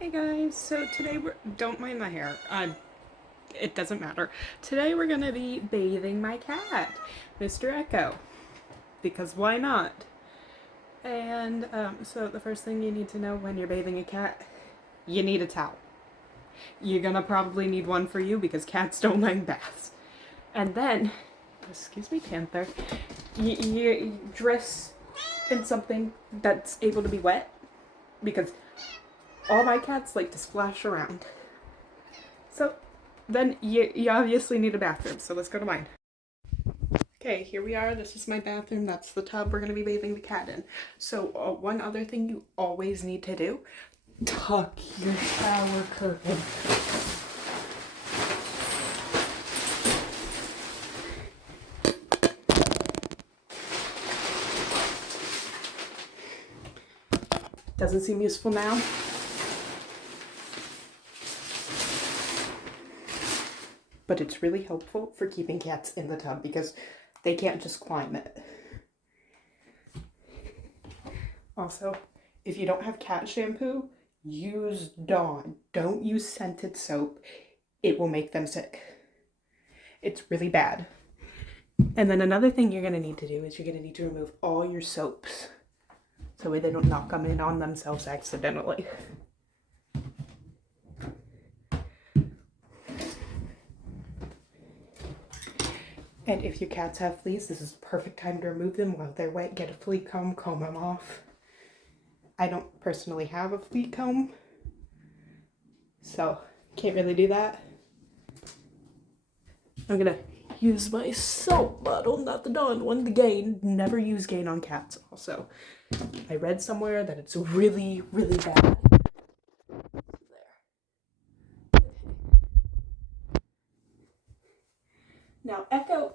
Hey guys, so today don't mind my hair. It doesn't matter. Today we're gonna be bathing my cat, Mr. Echo, because why not? And so the first thing you need to know when you're bathing a cat, you need a towel. You're gonna probably need one for you because cats don't like baths. And then, excuse me, Panther, you dress in something that's able to be wet because all my cats like to splash around. So then you obviously need a bathroom, so let's go to mine. Okay, here we are. This is my bathroom. That's the tub we're going to be bathing the cat in. So one other thing you always need to do, tuck your shower curtain. Doesn't seem useful now. But it's really helpful for keeping cats in the tub because they can't just climb it. Also, if you don't have cat shampoo, use Dawn. Don't use scented soap. It will make them sick. It's really bad. And then another thing you're going to need to do is you're going to need to remove all your soaps. So they don't knock them in on themselves accidentally. And if your cats have fleas, this is the perfect time to remove them while they're wet. Get a flea comb, comb them off. I don't personally have a flea comb, so can't really do that. I'm gonna use my soap bottle, not the Dawn one, the Gain. Never use Gain on cats also. I read somewhere that it's really, really bad. There. Now, Echo,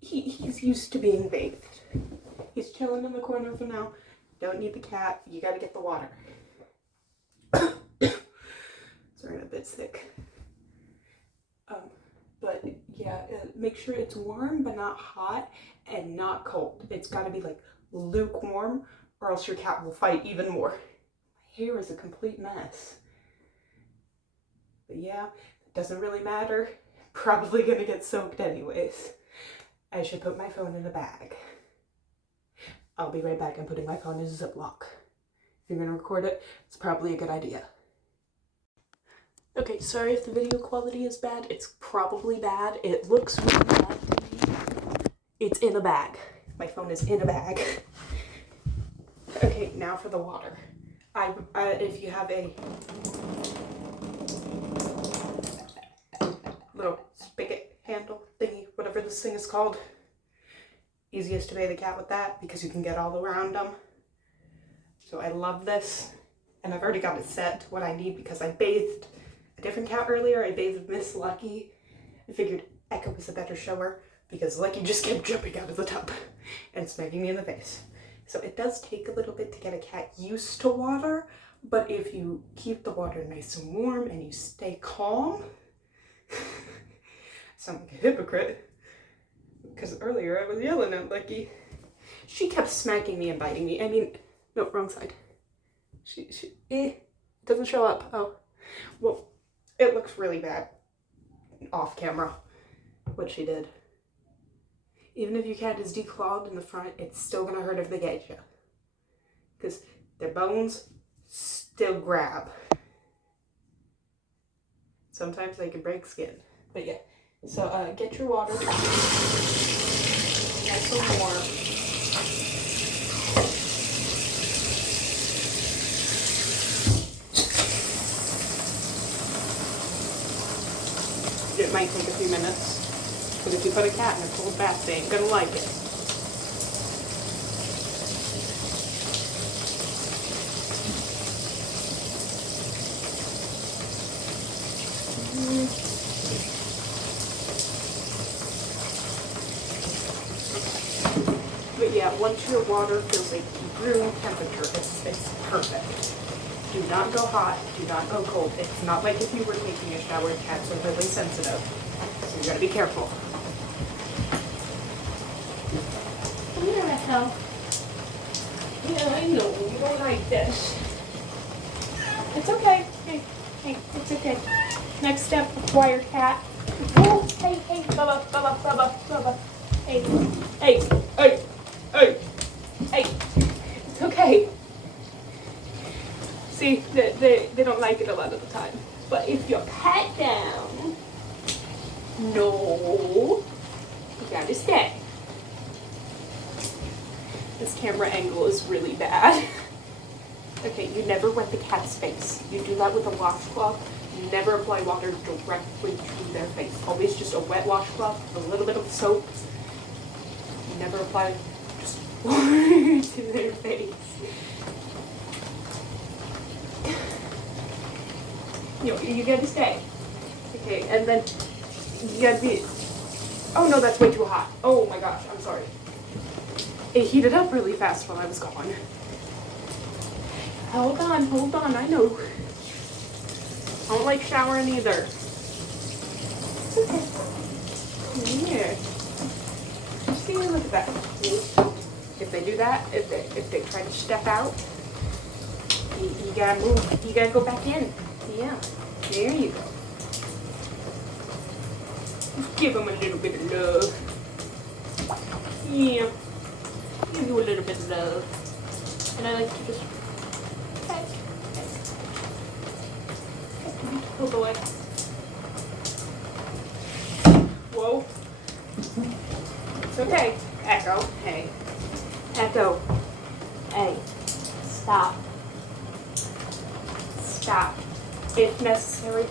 he's used to being bathed. He's chilling in the corner for now. Don't need the cat. You gotta get the water. Sorry, I'm a bit sick. But yeah, make sure it's warm but not hot and not cold. It's gotta be like lukewarm or else your cat will fight even more. My hair is a complete mess. But yeah, it doesn't really matter. Probably gonna get soaked anyways. I should put my phone in a bag. I'll be right back. I'm putting my phone in a Ziploc. If you're gonna record it, it's probably a good idea. Okay, sorry if the video quality is bad. It's probably bad. It looks really bad to me. It's in a bag. My phone is in a bag. Okay, now for the water. If you have a little spigot handle thingy, whatever this thing is called, easiest to bathe the cat with that because you can get all around them. So I love this, and I've already got it set to what I need because I bathed a different cat earlier. I bathed Miss Lucky. I figured Echo was a better shower because Lucky just kept jumping out of the tub and smacking me in the face. So it does take a little bit to get a cat used to water, but if you keep the water nice and warm and you stay calm, I sound like a hypocrite because earlier I was yelling at Lucky. She kept smacking me and biting me. I mean, no, wrong side. She doesn't show up. Oh, well, it looks really bad off camera what she did. Even if your cat is declawed in the front, it's still gonna hurt if they get you because their bones still grab. Sometimes they can break skin, but yeah. So get your water nice and warm. It might take a few minutes, but if you put a cat in a cold bath, they ain't gonna like it. But yeah, once your water feels like room temperature, it's perfect. Do not go hot, do not go cold. It's not like if you were taking a shower. Cats are really sensitive, so you gotta be careful. Yeah, hell. Yeah, I know, you don't like this. It's okay. Hey, hey, it's okay. Next step, acquire cat. Oh, hey, hey, Bubba, Bubba, Bubba, Bubba. Hey, hey, hey, hey, hey. It's okay. See, they don't like it a lot of the time. But if you're pat down, no, you gotta stay. This camera angle is really bad. Okay, you never wet the cat's face. You do that with a washcloth. You never apply water directly to their face. Always just a wet washcloth with a little bit of soap. You never apply just water to their face. You gotta stay. Okay, and then you gotta be. Oh no, that's way too hot. Oh my gosh, I'm sorry. It heated up really fast while I was gone. Hold on, I know. I don't like showering either. Okay. Come here. See, look at that. If they do that, if they try to step out, you gotta move. You gotta go back in. Yeah, there you go. Give them a little bit of love. Yeah. Give you a little bit of love. And I like to just pet. Oh boy. Whoa. It's okay. Echo. Hey. Echo. Hey. Stop. Stop. If necessary.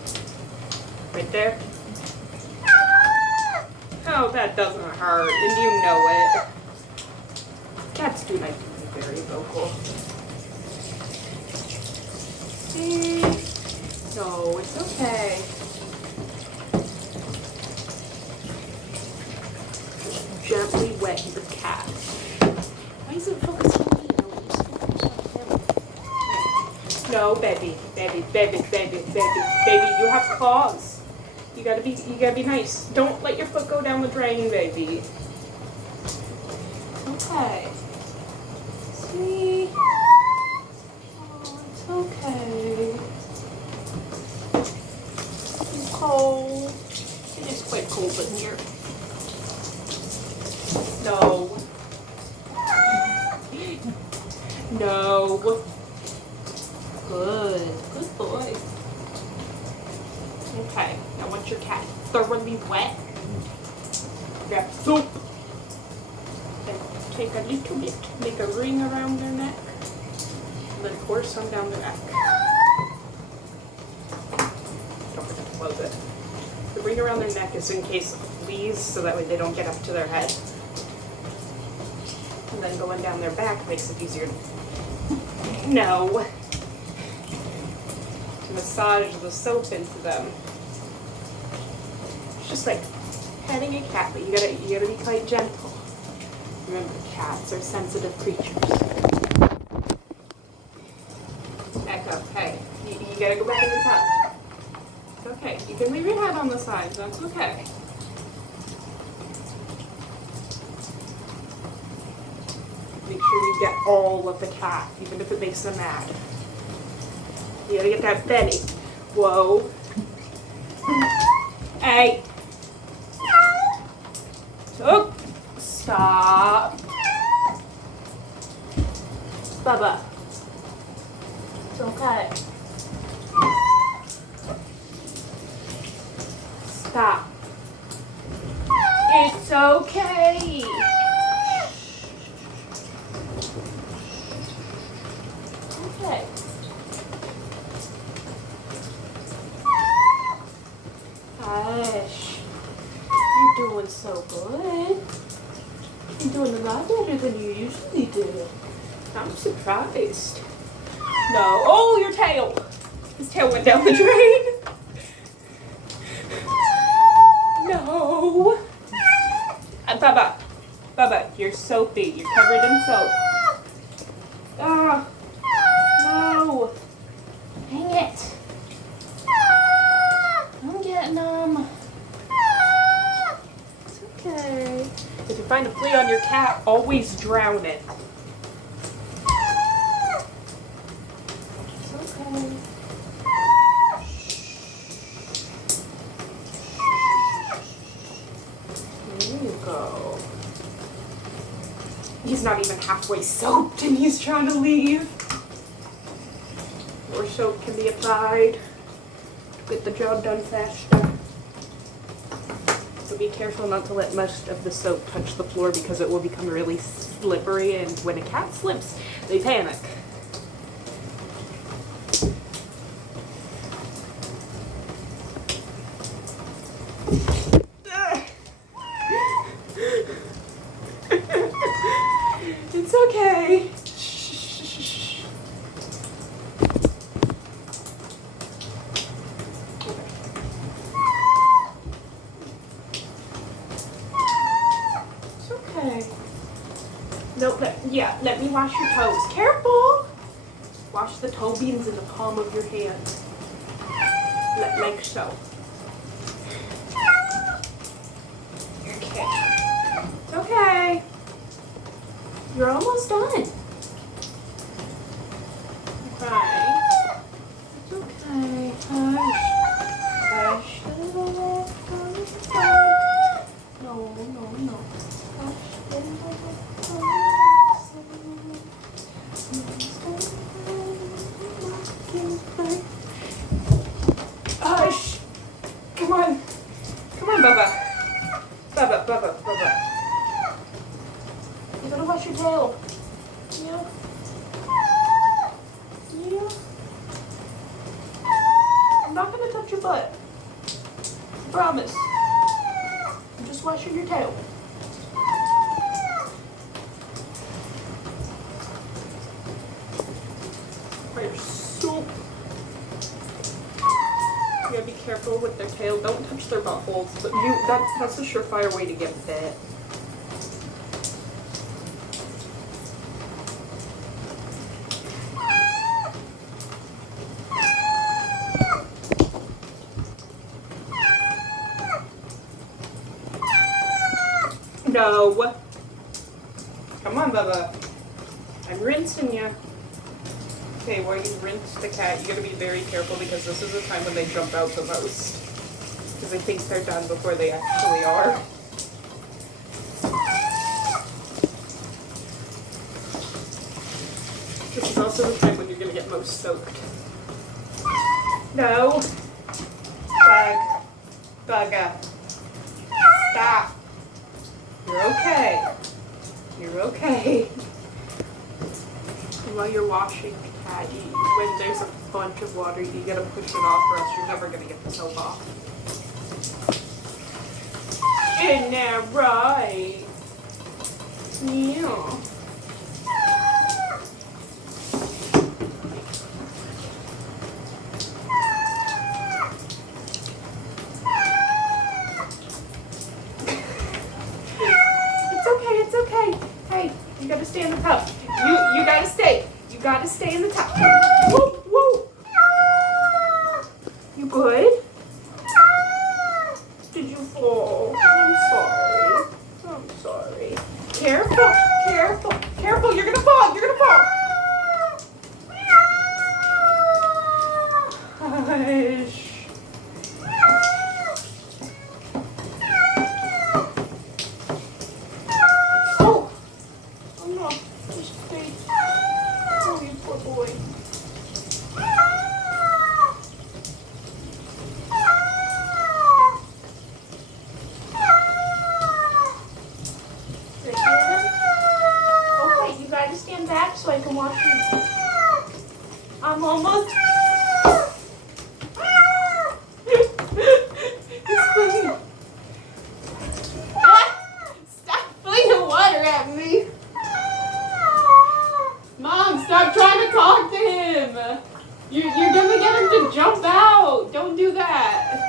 Right there. Oh, that doesn't hurt, and you know it. Cats do like to be very vocal. See? No, it's okay. Just gently wet the cat. Why is it focused on me? No, baby, baby, baby, baby, baby, baby. You have claws. You gotta be nice. Don't let your foot go down the drain, baby. Okay. See? Oh, it's okay. It's cold. It is quite cold in here. No. No. Good. Good boy. Okay. Now once your cat thoroughly wet, grab soap and take a little bit, make a ring around their neck, and then pour some down their neck. Don't forget to close it. The ring around their neck is in case of fleas, so that way they don't get up to their head. And then going down their back makes it easier to massage the soap into them. It's just like petting a cat, but you gotta be quite gentle. Remember, cats are sensitive creatures. Echo, hey, you gotta go back in the tub. It's okay. You can leave your head on the sides. That's okay. Make sure you get all of the cat, even if it makes them mad. You gotta get that belly. Whoa. Hey. Oh. Stop. Bubba. It's okay. Stop. It's okay. Okay. Hush. You're doing so good. You're doing a lot better than you usually do. I'm surprised. No. Oh, your tail. His tail went down the drain. No. Bubba. Bubba, you're soapy. You're covered in soap. Ah. No. Dang it. I'm getting them. It's okay. If you find a flea on your cat, always drown it. It's okay. He's not even halfway soaked and he's trying to leave. More soap can be applied to get the job done faster. So be careful not to let much of the soap touch the floor because it will become really slippery, and when a cat slips, they panic. It's okay. Shh. It's okay. No, let me wash your toes. Careful! Wash the toe beans in the palm of your hand. Like so. Okay. It's okay. You're almost done. Okay. It's okay. Hush. Hush. No. Hush. Come on. Come on, Bubba. Bubba. You gotta wash your tail. Yeah. I'm not gonna touch your butt. Promise. I'm just washing your tail. They're so. You gotta be careful with their tail. Don't touch their buttholes. But that's a surefire way to get bit. No. Come on, Bubba. I'm rinsing you. Okay, while you rinse the cat, you gotta be very careful because this is the time when they jump out the most. Because they think they're done before they actually are. This is also the time when you're gonna get most soaked. No. Bugga. Stop. You're okay. You're okay. And while you're washing the cat, when there's a bunch of water, you gotta push it off or else you're never gonna get the soap off. Isn't that right? Yeah. It's okay. Hey, you gotta stay in the tub. You gotta stay. You gotta stay in the tub. Woo! You good? Did you fall? I'm sorry. Careful. You're gonna fall. Hush. Stand back so I can wash you. I'm almost. It's funny. Stop flinging water at me. Mom, stop trying to talk to him. You're gonna get him to jump out. Don't do that.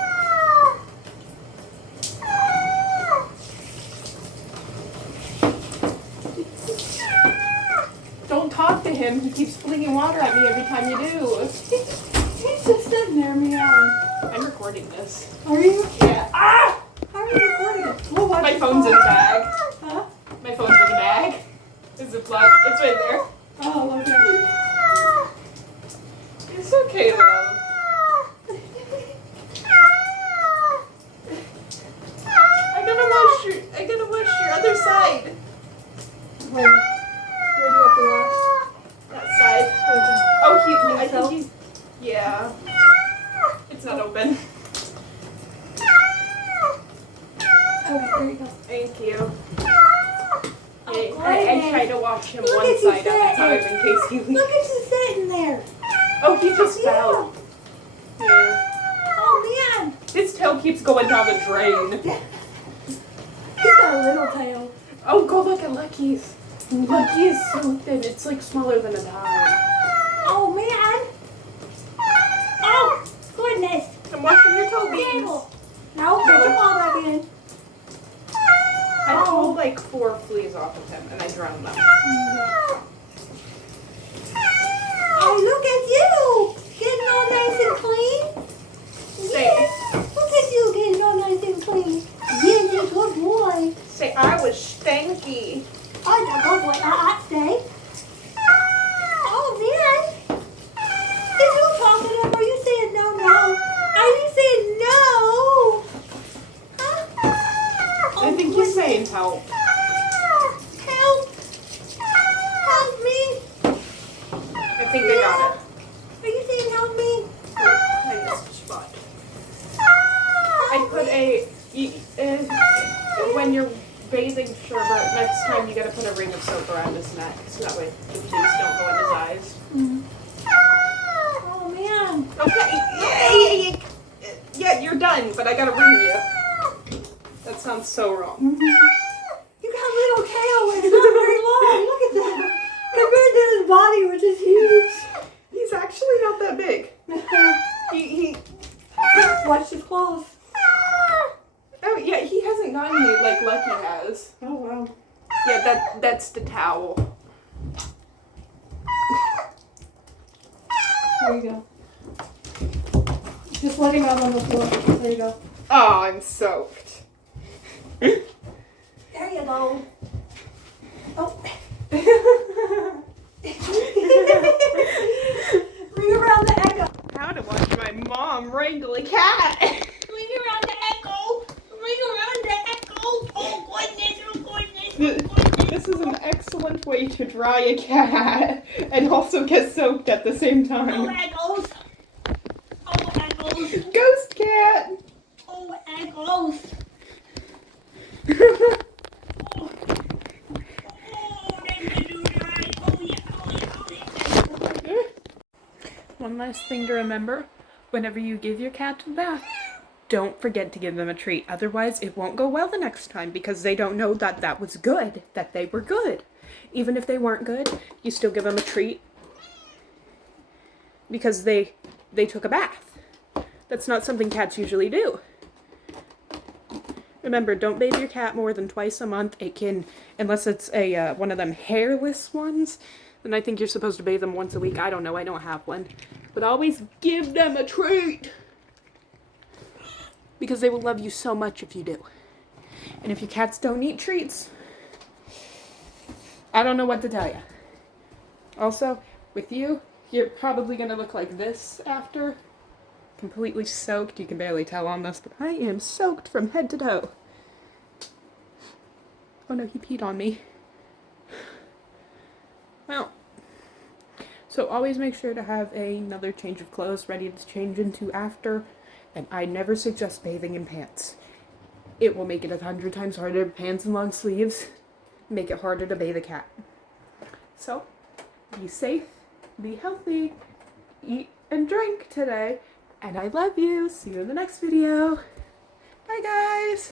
Don't talk to him. He keeps flinging water at me every time you do. He's just sitting there meowing. I'm recording this. Are you? Yeah. Ah! How are you recording it? Well, My phone's in the bag. Huh? My phone's in the bag. It's a plug. It's right there. Oh, okay. It's okay, love. I gotta wash your other side. Where? It's not open. Okay, there you go. Thank you. Oh, I try to watch him Look one at you side at a time in case he leaves. Look at you sitting there. Oh, he just fell. Yeah. Oh man. His tail keeps going down the drain. He's got a little tail. Oh, go look at Lucky's. Lucky is so thin. It's like smaller than a dime. Oh man. Oh goodness. I'm washing your toe beans. Cable. Now put your paw back in. I pulled like 4 fleas off of him and I drowned them. Oh, look at you! Getting all nice and clean. Say, Yeah. Look at you getting all nice and clean. Yeah, you're a good boy. say I was stanky. Oh, you're a good boy. Stay. Oh, man. Is you talking to him? Are you saying no, no? Are you saying no? Huh? I think he's saying help. Help. Help me. I think I got it. Are you saying help me? I missed a spot. I put when you're bathing Sherbert, next time you gotta put a ring of soap around his neck so that way the fleas don't go in his eyes. Oh, man. Okay, yeah, you're done, but I gotta ring you. That sounds so wrong. You got a little tail, it's not very long. Look at that. Compared to his body, which is huge. He's actually not that big. He Watch his claws. oh yeah, he hasn't gotten me like Lucky has. Oh, wow. Yeah, that's the towel. There you go. Just let him out on the floor. There you go. Oh, I'm soaked. There you go. Oh. Ring around the echo. How to watch my mom wrangle a cat. Ring around the echo. Ring around the echo. Oh, goodness. Oh, goodness. Oh, goodness. This is an excellent way to dry a cat and also get soaked at the same Oh, time. echoes. Oh, echoes. Ghost cat. Oh, echoes. One last thing to remember, whenever you give your cat a bath, don't forget to give them a treat. Otherwise, it won't go well the next time because they don't know that that was good, that they were good. Even if they weren't good, you still give them a treat because they took a bath. That's not something cats usually do. Remember, don't bathe your cat more than twice a month. It can, unless it's a one of them hairless ones, then I think you're supposed to bathe them once a week. I don't know, I don't have one. But always give them a treat. Because they will love you so much if you do. And if your cats don't eat treats, I don't know what to tell you. Also, with you, you're probably going to look like this after. Completely soaked. You can barely tell on this, but I am soaked from head to toe. Oh no, he peed on me. Well, so always make sure to have another change of clothes ready to change into after, and I never suggest bathing in pants. It will make it 100 times harder. Pants and long sleeves make it harder to bathe a cat. So, be safe, be healthy, eat and drink today, and I love you. See you in the next video. Bye guys!